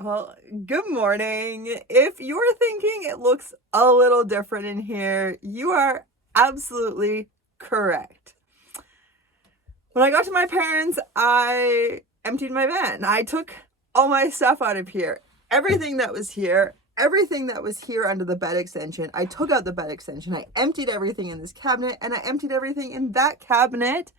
Well, good morning. If you're thinking it looks a little different in here, you are absolutely correct. When I got to my parents', I emptied my van. I took all my stuff out of here. Everything that was here under the bed extension, I took out the bed extension. I emptied everything in this cabinet, and I emptied everything in that cabinet.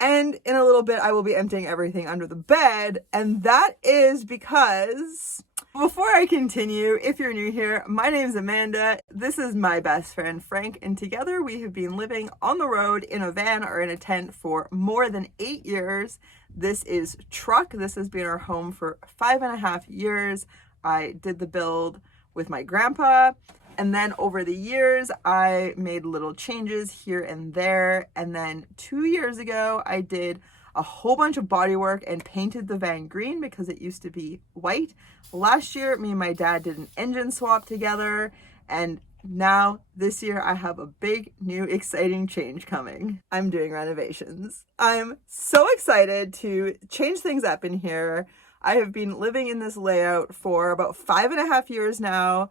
And in a little bit, I will be emptying everything under the bed. And that is because, before I continue, if you're new here, my name is Amanda. This is my best friend, Frank. And together we have been living on the road in a van or in a tent for more than 8 years. This is Truck. This has been our home for 5.5 years. I did the build with my grandpa. And then over the years, I made little changes here and there. And then 2 years ago, I did a whole bunch of body work and painted the van green because it used to be white. Last year, me and my dad did an engine swap together. And now this year, I have a big, new, exciting change coming. I'm doing renovations. I'm so excited to change things up in here. I have been living in this layout for about 5.5 years now.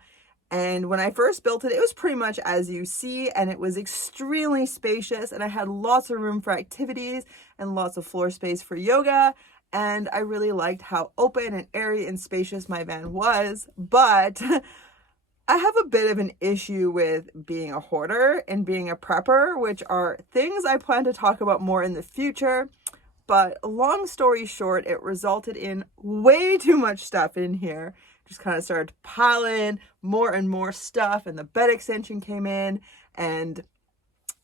And when I first built it, it was pretty much as you see, and it was extremely spacious, and I had lots of room for activities and lots of floor space for yoga, and I really liked how open and airy and spacious my van was. But I have a bit of an issue with being a hoarder and being a prepper, which are things I plan to talk about more in the future. But long story short, it resulted in way too much stuff in here. Just kind of started piling more and more stuff, and the bed extension came in, and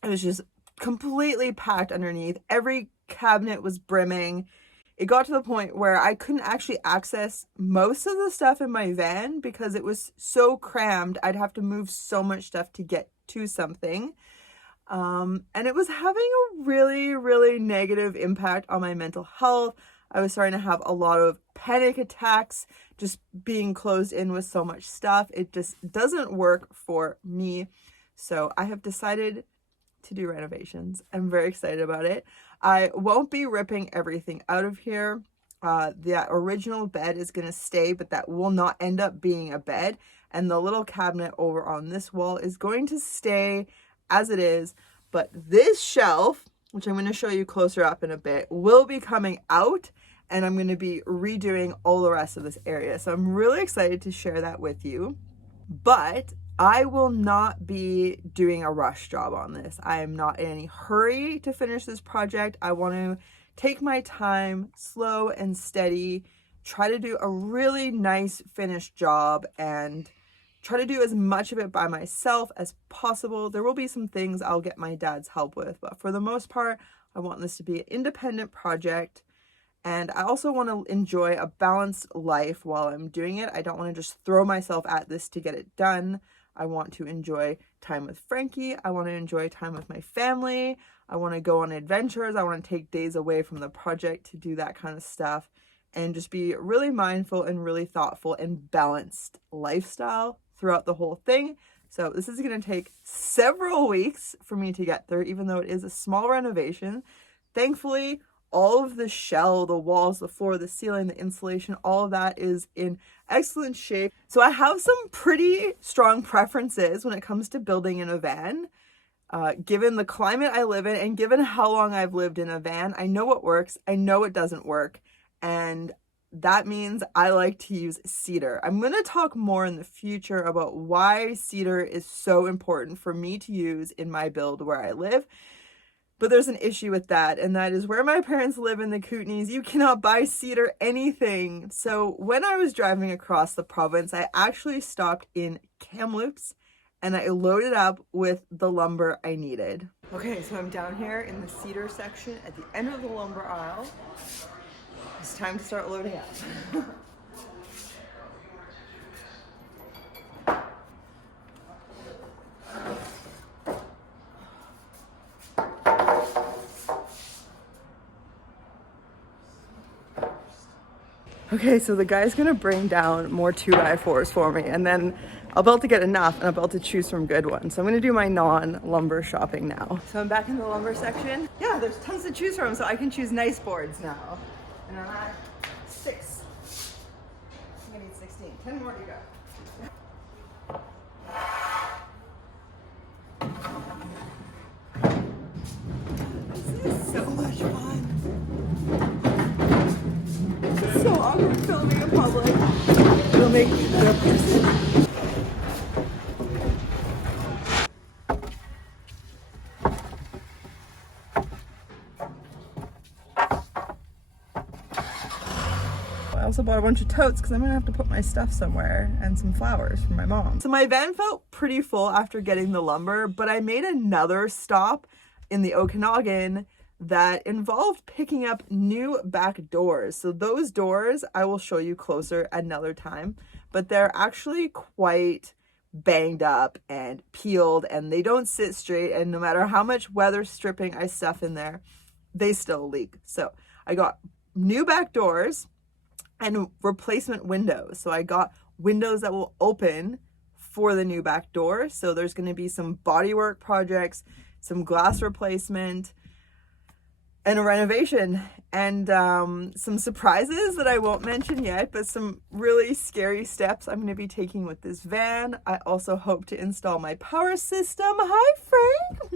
it was just completely packed underneath. Every cabinet was brimming. It got to the point where I couldn't actually access most of the stuff in my van because it was so crammed. I'd have to move so much stuff to get to something. And it was having a really, really negative impact on my mental health. I was starting to have a lot of panic attacks, just being closed in with so much stuff. It just doesn't work for me. So I have decided to do renovations. I'm very excited about it. I won't be ripping everything out of here. The original bed is going to stay, but that will not end up being a bed. And the little cabinet over on this wall is going to stay as it is. But this shelf, which I'm going to show you closer up in a bit, will be coming out, and I'm going to be redoing all the rest of this area. So I'm really excited to share that with you. But I will not be doing a rush job on this. I am not in any hurry to finish this project. I want to take my time, slow and steady, try to do a really nice finished job, and try to do as much of it by myself as possible. There will be some things I'll get my dad's help with, but for the most part, I want this to be an independent project. And I also want to enjoy a balanced life while I'm doing it. I don't want to just throw myself at this to get it done. I want to enjoy time with Frankie. I want to enjoy time with my family. I want to go on adventures. I want to take days away from the project to do that kind of stuff and just be really mindful and really thoughtful and balanced lifestyle throughout the whole thing. So this is going to take several weeks for me to get through, even though it is a small renovation. Thankfully, all of the shell, the walls, the floor, the ceiling, the insulation, all of that is in excellent shape. So I have some pretty strong preferences when it comes to building in a van. Given the climate I live in and given how long I've lived in a van, I know what works, I know what doesn't work, and that means I like to use cedar. I'm going to talk more in the future about why cedar is so important for me to use in my build where I live. But there's an issue with that, and that is where my parents live in the Kootenays. You cannot buy cedar anything. So when I was driving across the province, I actually stopped in Kamloops and I loaded up with the lumber I needed. Okay, so I'm down here in the cedar section at the end of the lumber aisle. It's time to start loading up. Okay, so the guy's gonna bring down more 2x4s for me, and then I'll be able to get enough and I'll be able to choose from good ones. So I'm gonna do my non-lumber shopping now. So I'm back in the lumber section. Yeah, there's tons to choose from, so I can choose nice boards now. And I'm at 6. I'm gonna 16. 10 more to go. This is so much fun. It's so awkward filming in public. It'll make me a better person. I also bought a bunch of totes because I'm gonna have to put my stuff somewhere and some flowers for my mom. So my van felt pretty full after getting the lumber, but I made another stop in the Okanagan that involved picking up new back doors. So those doors I will show you closer another time, but they're actually quite banged up and peeled and they don't sit straight, and no matter how much weather stripping I stuff in there, they still leak. So I got new back doors and replacement windows. So I got windows that will open for the new back door. So there's going to be some bodywork projects, some glass replacement, and a renovation, and some surprises that I won't mention yet, but some really scary steps I'm going to be taking with this van. I also hope to install my power system. Hi,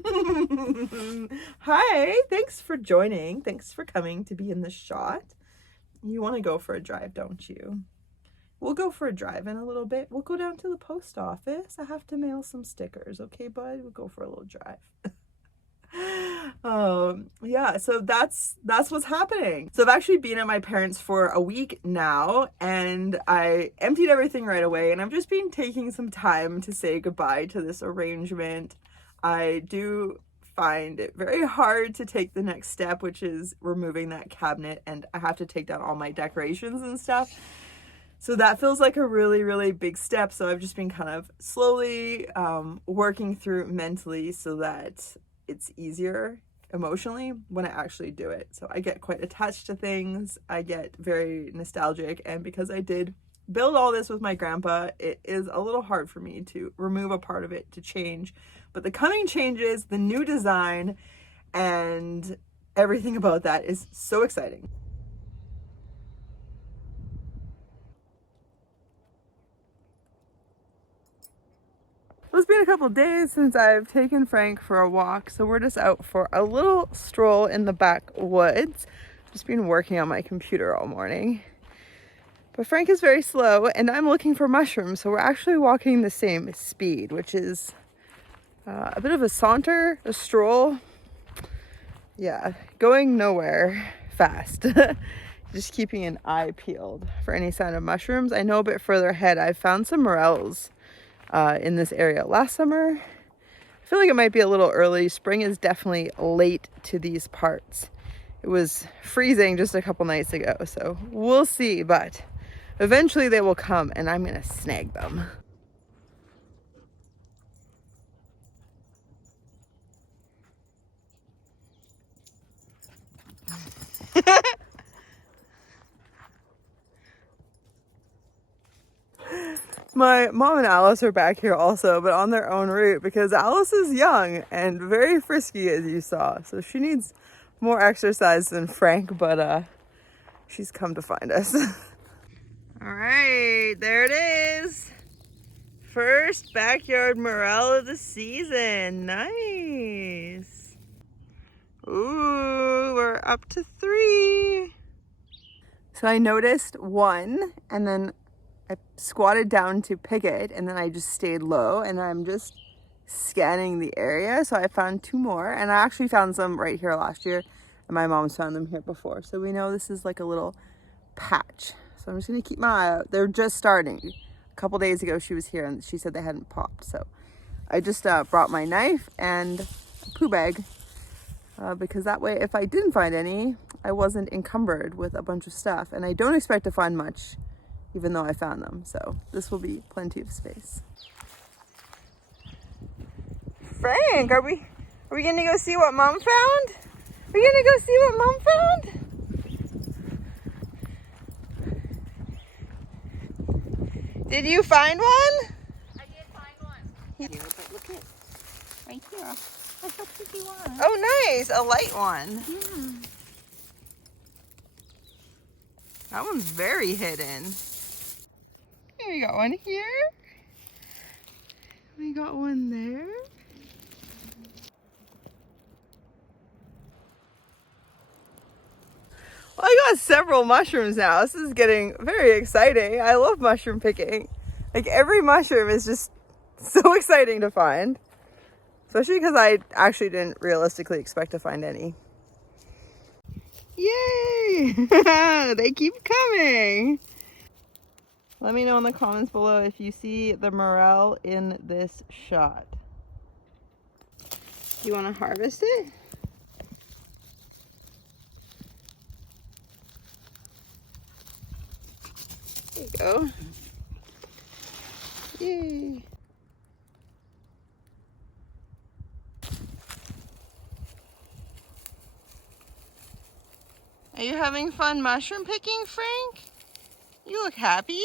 Frank. Hi, thanks for joining. Thanks for coming to be in the shot. You want to go for a drive, don't you? We'll go for a drive in a little bit. We'll go down to the post office. I have to mail some stickers. Okay, bud? We'll go for a little drive. Yeah, so that's what's happening. So I've actually been at my parents' for a week now, and I emptied everything right away, and I've just been taking some time to say goodbye to this arrangement. I do find it very hard to take the next step, which is removing that cabinet, and I have to take down all my decorations and stuff. So that feels like a really, really big step. So I've just been kind of slowly working through mentally so that it's easier emotionally when I actually do it. So I get quite attached to things. I get very nostalgic, and because I did build all this with my grandpa, it is a little hard for me to remove a part of it to change. But the coming changes, the new design, and everything about that is so exciting. It's been a couple days since I've taken Frank for a walk, so we're just out for a little stroll in the backwoods. Just been working on my computer all morning. But Frank is very slow, and I'm looking for mushrooms, so we're actually walking the same speed, which is a bit of a saunter, a stroll. Yeah, going nowhere fast. Just keeping an eye peeled for any sign of mushrooms. I know a bit further ahead I found some morels in this area last summer. I feel like it might be a little early. Spring is definitely late to these parts. It was freezing just a couple nights ago, so we'll see, but eventually they will come and I'm gonna snag them. My mom and Alice are back here also, but on their own route, because Alice is young and very frisky, as you saw. So she needs more exercise than Frank, but she's come to find us. All right, there it is. First backyard morel of the season. Nice. Ooh, we're up to 3. So I noticed one, and then I squatted down to pick it, and then I just stayed low, and I'm just scanning the area. So I found 2 more, and I actually found some right here last year, and my mom's found them here before. So we know this is like a little patch. So I'm just gonna keep my eye out. They're just starting. A couple days ago she was here and she said they hadn't popped. So I just brought my knife and a poo bag because that way if I didn't find any, I wasn't encumbered with a bunch of stuff, and I don't expect to find much even though I found them. So this will be plenty of space. Frank, are we gonna go see what Mom found? Are we gonna go see what Mom found? Did you find one? I did find one. Here, but look at right here. That's a pretty one. Oh, nice, a light one. Yeah. That one's very hidden. We got one here. We got one there. Well, I got several mushrooms now. This is getting very exciting. I love mushroom picking. Like every mushroom is just so exciting to find. Especially because I actually didn't realistically expect to find any. Yay! They keep coming. Let me know in the comments below if you see the morel in this shot. Do you want to harvest it? There you go. Yay! Are you having fun mushroom picking, Frank? You look happy.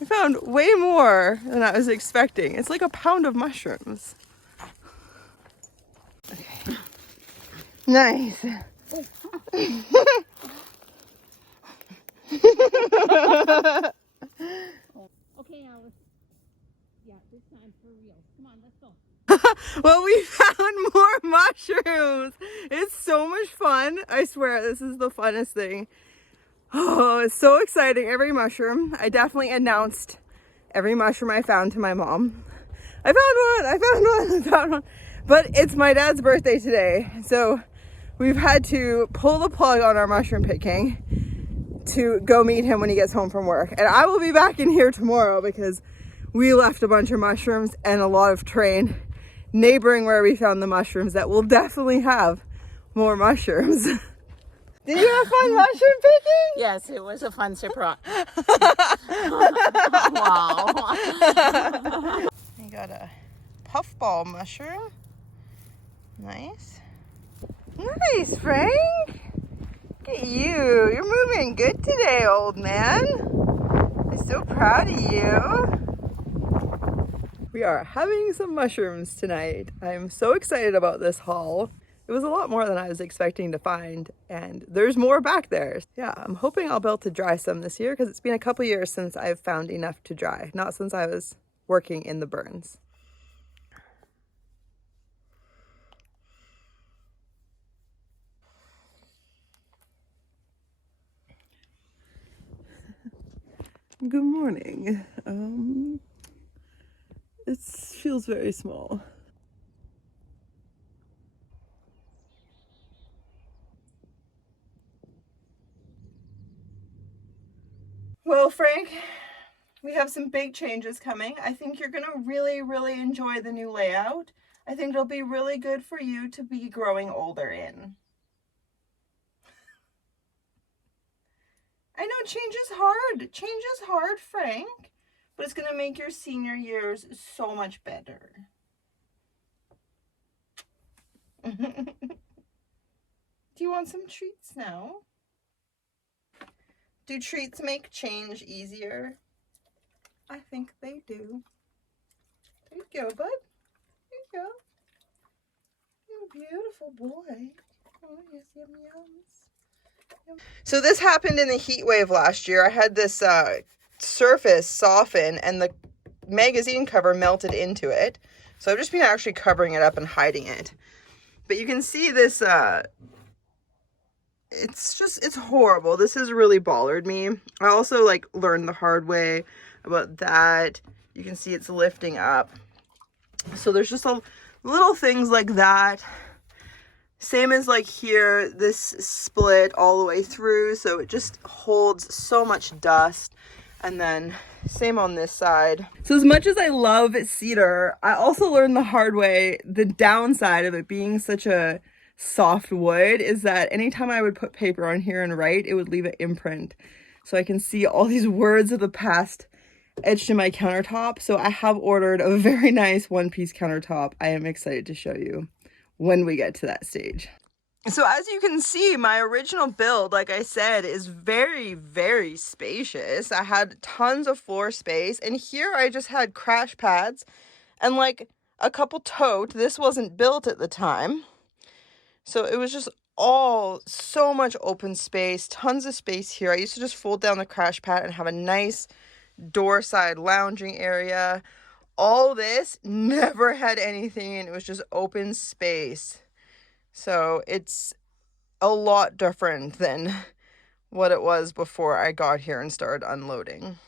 I found way more than I was expecting. It's like a pound of mushrooms. Okay. Nice. Okay, Alice. Yeah, this time for real. Come on, let's go. Well, we found more mushrooms. It's so much fun. I swear, this is the funnest thing. Oh, it's so exciting. Every mushroom. I definitely announced every mushroom I found to my mom. I found one, I found one, I found one. But it's my dad's birthday today. So we've had to pull the plug on our mushroom picking to go meet him when he gets home from work. And I will be back in here tomorrow because we left a bunch of mushrooms and a lot of terrain neighboring where we found the mushrooms that will definitely have more mushrooms. Did you have fun mushroom picking? Yes, it was a fun surprise. Wow. You got a puffball mushroom. Nice. Nice, Frank. Look at you. You're moving good today, old man. I'm so proud of you. We are having some mushrooms tonight. I'm so excited about this haul. It was a lot more than I was expecting to find, and there's more back there. Yeah, I'm hoping I'll be able to dry some this year because it's been a couple years since I've found enough to dry, not since I was working in the burns. Good morning. It feels very small. Well, Frank, we have some big changes coming. I think you're going to really enjoy the new layout. I think it'll be really good for you to be growing older in. I know change is hard. Change is hard, Frank, but it's going to make your senior years so much better. Do you want some treats now? Do treats make change easier? I think they do. There you go, bud. There you go. You're a beautiful boy. Oh, yes, yum yums. So this happened in the heat wave last year. I had this surface soften and the magazine cover melted into it. So I've just been actually covering it up and hiding it. But you can see this, it's horrible. This has really bothered me. I also learned the hard way about that. You can see it's lifting up. So there's just little things like that. Same as here, this split all the way through, so it just holds so much dust. And then same on this side. So as much as I love cedar, I also learned the hard way, the downside of it being such a soft wood is that anytime I would put paper on here and write, it would leave an imprint. So I can see all these words of the past etched in my countertop. So I have ordered a very nice one-piece countertop. I am excited to show you when we get to that stage. So as you can see, my original build, like I said, is very spacious. I had tons of floor space, and here I just had crash pads and a couple tote. This wasn't built at the time, so it was just all so much open space, tons of space here. I used to just fold down the crash pad and have a nice door side lounging area. All this never had anything, and it was just open space. So it's a lot different than what it was before I got here and started unloading.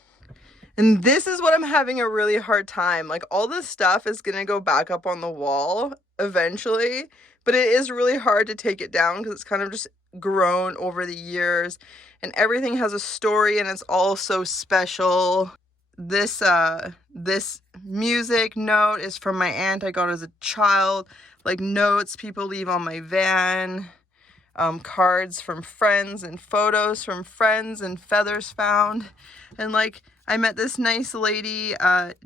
And this is what I'm having a really hard time. Like, all this stuff is gonna go back up on the wall eventually, but it is really hard to take it down because it's kind of just grown over the years, and everything has a story and it's all so special. This music note is from my aunt. I got it as a child. Like, notes people leave on my van, cards from friends and photos from friends and feathers found. And like, I met this nice lady,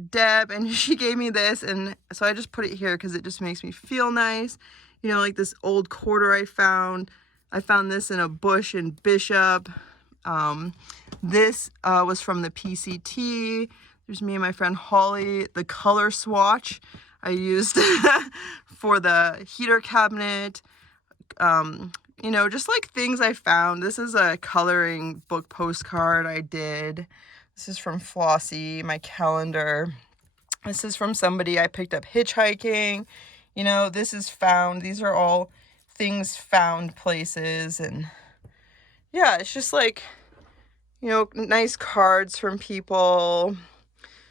Deb, and she gave me this, and so I just put it here because it just makes me feel nice. You know, like this old quarter I found. I found this in a bush in Bishop. This was from the PCT. There's me and my friend Holly. The color swatch I used for the heater cabinet. You know, just like things I found. This is a coloring book postcard I did. This is from Flossie, my calendar. This is from somebody I picked up hitchhiking. You know, this is found. These are all things found places. And yeah, it's just like, you know, nice cards from people.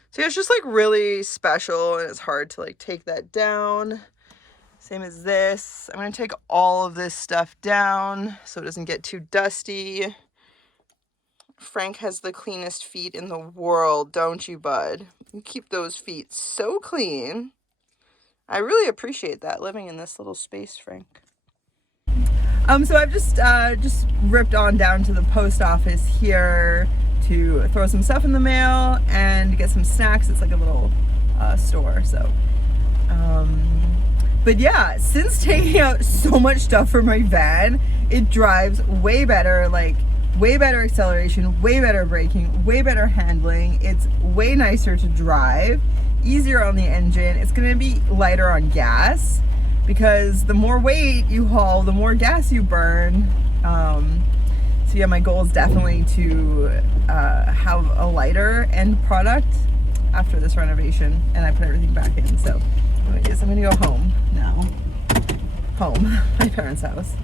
So it's just like really special, and it's hard to like take that down. Same as this. I'm going to take all of this stuff down so it doesn't get too dusty. Frank has the cleanest feet in the world, don't you, bud? You keep those feet so clean. I really appreciate that, living in this little space, Frank. So I've just ripped on down to the post office here to throw some stuff in the mail and get some snacks. It's like a little store, so... But yeah, since taking out so much stuff from my van, it drives way better, like way better acceleration, way better braking, way better handling. It's way nicer to drive, easier on the engine. It's gonna be lighter on gas because the more weight you haul, the more gas you burn. So yeah, my goal is definitely to have a lighter end product after this renovation, and I put everything back in. So anyways, I'm gonna go home now. Home, my parents' house.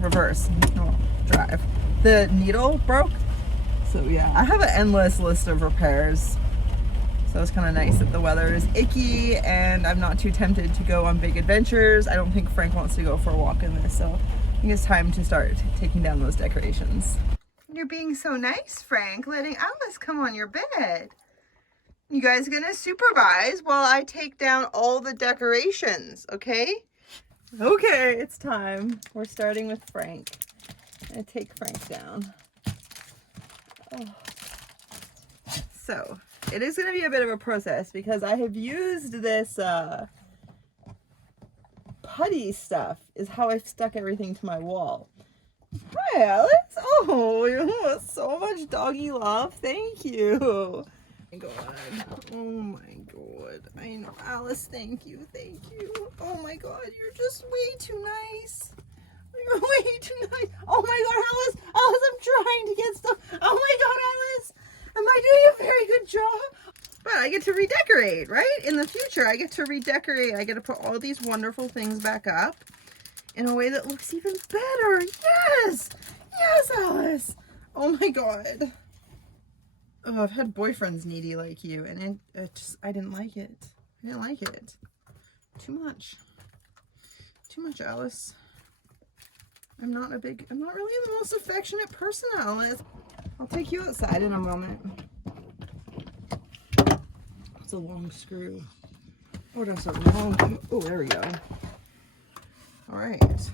Reverse, no, drive. The needle broke, so yeah, I have an endless list of repairs. So it's kind of nice that the weather is icky and I'm not too tempted to go on big adventures. I don't think Frank wants to go for a walk in this, so I think it's time to start taking down those decorations. You're being so nice, Frank, letting Alice come on your bed. You guys gonna supervise while I take down all the decorations, okay? Okay, it's time. We're starting with Frank. I'm gonna take Frank down. Oh. So, it is gonna be a bit of a process because I have used this putty stuff is how I've stuck everything to my wall. Hi, Alice. Oh, you have so much doggy love. Thank you. Oh my god. Oh my god. I know. Alice, thank you. Thank you. Oh my god. You're just way too nice. You're way too nice. Oh my god, Alice. Alice, I'm trying to get stuff. Oh my god, Alice. Am I doing a very good job? But I get to redecorate, right? In the future, I get to redecorate. I get to put all these wonderful things back up in a way that looks even better. Yes. Yes, Alice. Oh my god. Oh, I've had boyfriends needy like you, and it just, I didn't like it. I didn't like it. Too much. Too much, Alice. I'm not really the most affectionate person, Alice. I'll take you outside in a moment. It's a long screw. Oh, that's a long, oh, there we go. All right.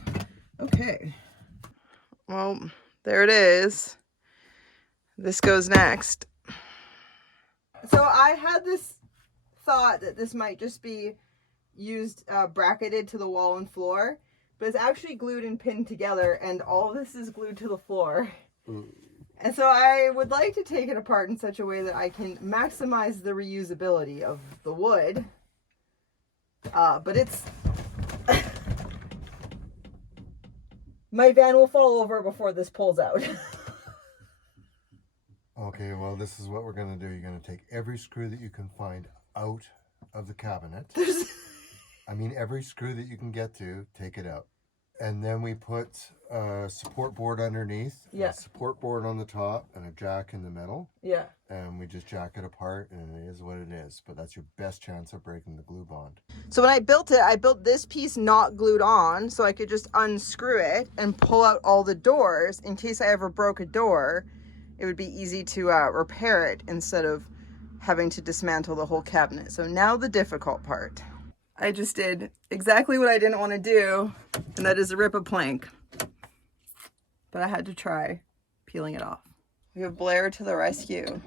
Okay. Well, there it is. This goes next. So I had this thought that this might just be used, bracketed to the wall and floor, but it's actually glued and pinned together, and all this is glued to the floor. And so I would like to take it apart in such a way that I can maximize the reusability of the wood. But it's... My van will fall over before this pulls out. Okay, well, this is what we're going to do. You're going to take every screw that you can find out of the cabinet. I mean, every screw that you can get to, take it out. And then we put a support board underneath, Yeah. a support board on the top, and a jack in the middle. Yeah. And we just jack it apart, and it is what it is. But that's your best chance of breaking the glue bond. So when I built this piece not glued on, so I could just unscrew it and pull out all the doors in case I ever broke a door. It would be easy to repair it instead of having to dismantle the whole cabinet. So now the difficult part. I just did exactly what I didn't want to do, and that is rip a plank. But I had to try peeling it off. We have Blair to the rescue.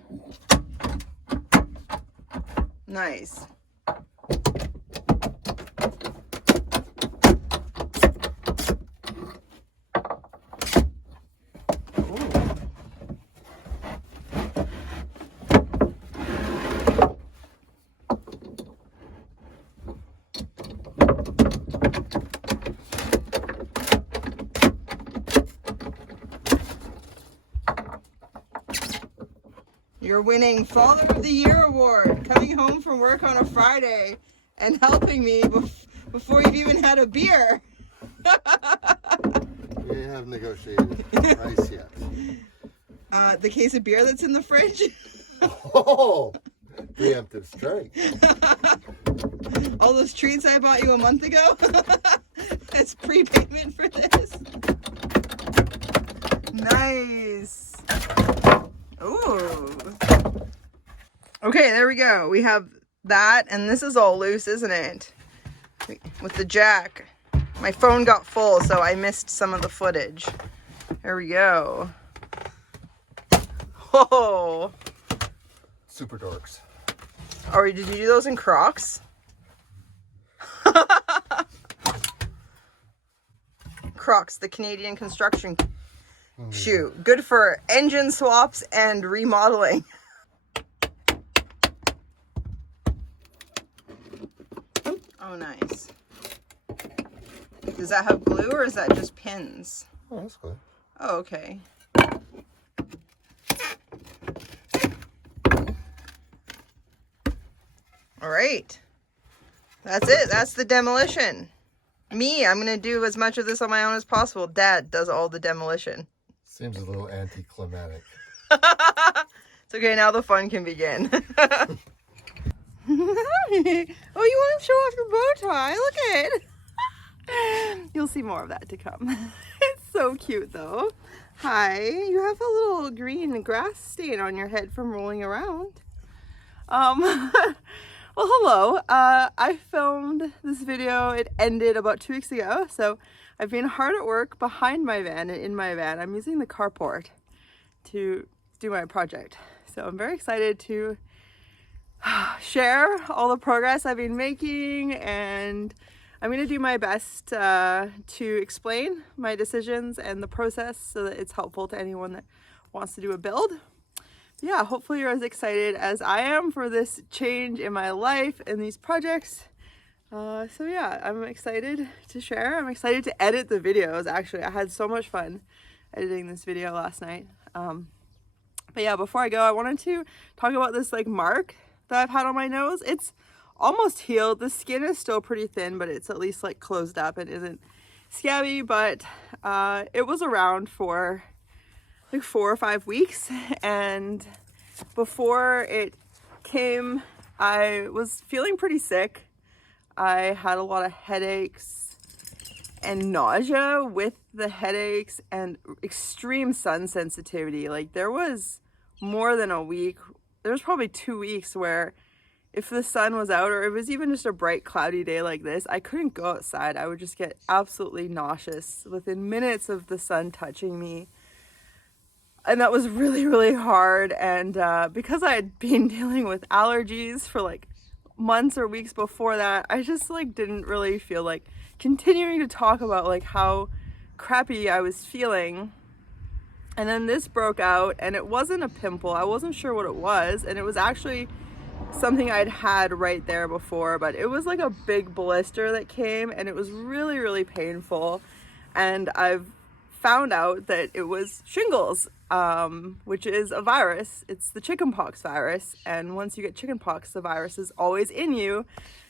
Nice. You're winning Father of the Year award, coming home from work on a Friday and helping me before you've even had a beer. We have negotiated the price yet. The case of beer that's in the fridge. Oh, preemptive strike. All those treats I bought you a month ago. That's prepayment for this. Nice. Ooh. Okay, there we go. We have that, and this is all loose, isn't it? With the jack. My phone got full, so I missed some of the footage. There we go. Oh. Super dorks. Oh, did you do those in Crocs? Crocs, the Canadian construction shoe. Good for engine swaps and remodeling. Oh, nice. Does that have glue or is that just pins? Oh, that's good. Oh, okay. All right. That's it. That's the demolition. Me, I'm going to do as much of this on my own as possible. Dad does all the demolition. Seems a little anticlimactic. It's okay, now the fun can begin. Oh, you want to show off your bow tie? Look at it. You'll see more of that to come. It's so cute though. Hi, you have a little green grass stain on your head from rolling around. Well, hello. I filmed this video. It ended about 2 weeks ago, so I've been hard at work behind my van and in my van. I'm using the carport to do my project. So I'm very excited to share all the progress I've been making, and I'm going to do my best to explain my decisions and the process so that it's helpful to anyone that wants to do a build. Yeah, hopefully you're as excited as I am for this change in my life and these projects. So yeah, I'm excited to share. I'm excited to edit the videos, actually. I had so much fun editing this video last night. But yeah, before I go, I wanted to talk about this like mark that I've had on my nose. It's almost healed. The skin is still pretty thin, but it's at least like closed up and isn't scabby. But it was around for like 4 or 5 weeks, and before it came, I was feeling pretty sick. I had a lot of headaches and nausea with the headaches and extreme sun sensitivity. Like there was more than a week, there was probably 2 weeks where if the sun was out or it was even just a bright cloudy day like this, I couldn't go outside. I would just get absolutely nauseous within minutes of the sun touching me. And that was really, really hard. And because I had been dealing with allergies for like months or weeks before that, I just like didn't really feel like continuing to talk about like how crappy I was feeling. And then this broke out, and it wasn't a pimple. I wasn't sure what it was, and it was actually something I'd had right there before, but it was like a big blister that came, and it was really, really painful. And I've found out that it was shingles, which is a virus. It's the chickenpox virus, and once you get chickenpox, the virus is always in you.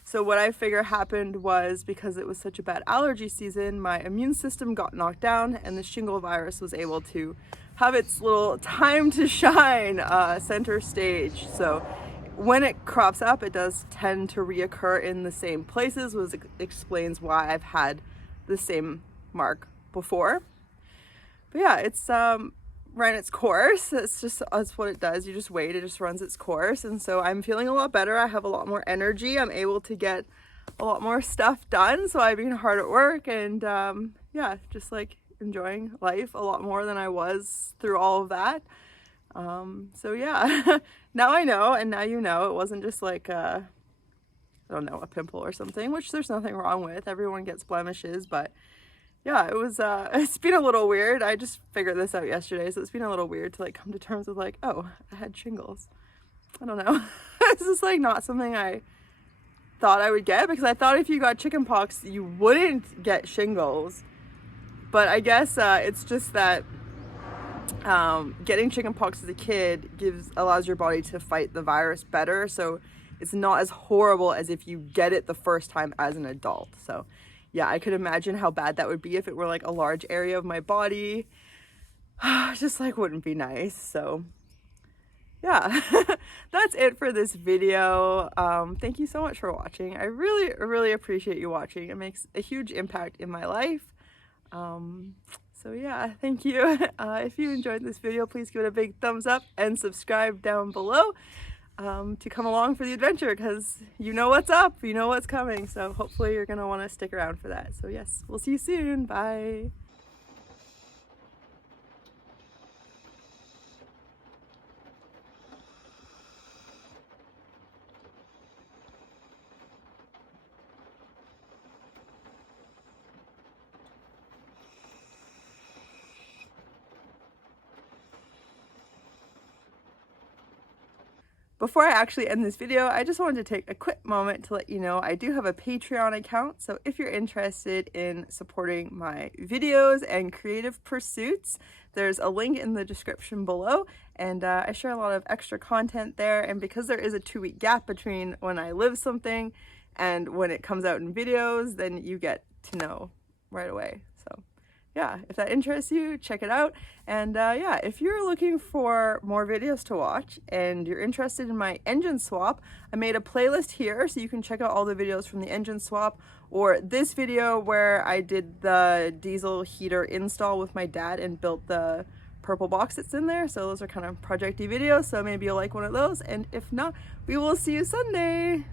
So what I figure happened was, because it was such a bad allergy season, my immune system got knocked down, and the shingle virus was able to have its little time to shine, center stage. So when it crops up, it does tend to reoccur in the same places, which explains why I've had the same mark before. But yeah, it's ran its course. That's what it does. You just wait, it just runs its course. And so I'm feeling a lot better. I have a lot more energy. I'm able to get a lot more stuff done. So I've been hard at work, and yeah, just like enjoying life a lot more than I was through all of that. So yeah, now I know, and now you know, it wasn't just like I don't know, a pimple or something, which there's nothing wrong with. Everyone gets blemishes, but yeah, it was it's been a little weird. I just figured this out yesterday, so it's been a little weird to like come to terms with like, oh, I had shingles. I don't know. It's just like not something I thought I would get, because I thought if you got chickenpox you wouldn't get shingles. But I guess it's just that getting chickenpox as a kid allows your body to fight the virus better, so it's not as horrible as if you get it the first time as an adult. So yeah, I could imagine how bad that would be if it were like a large area of my body. Just like wouldn't be nice. So yeah, that's it for this video. Thank you so much for watching. I really appreciate you watching. It makes a huge impact in my life. So yeah, thank you. If you enjoyed this video, please give it a big thumbs up and subscribe down below to come along for the adventure, because you know what's up, you know what's coming. So hopefully you're gonna want to stick around for that. So yes, we'll see you soon. Bye. Before I actually end this video, I just wanted to take a quick moment to let you know I do have a Patreon account. So if you're interested in supporting my videos and creative pursuits, there's a link in the description below, and I share a lot of extra content there. And because there is a 2-week gap between when I live something and when it comes out in videos, then you get to know right away. So yeah, if that interests you, check it out. And yeah, if you're looking for more videos to watch and you're interested in my engine swap, I made a playlist here so you can check out all the videos from the engine swap, or this video where I did the diesel heater install with my dad and built the purple box that's in there. So those are kind of projecty videos, so maybe you'll like one of those, and if not, we will see you Sunday.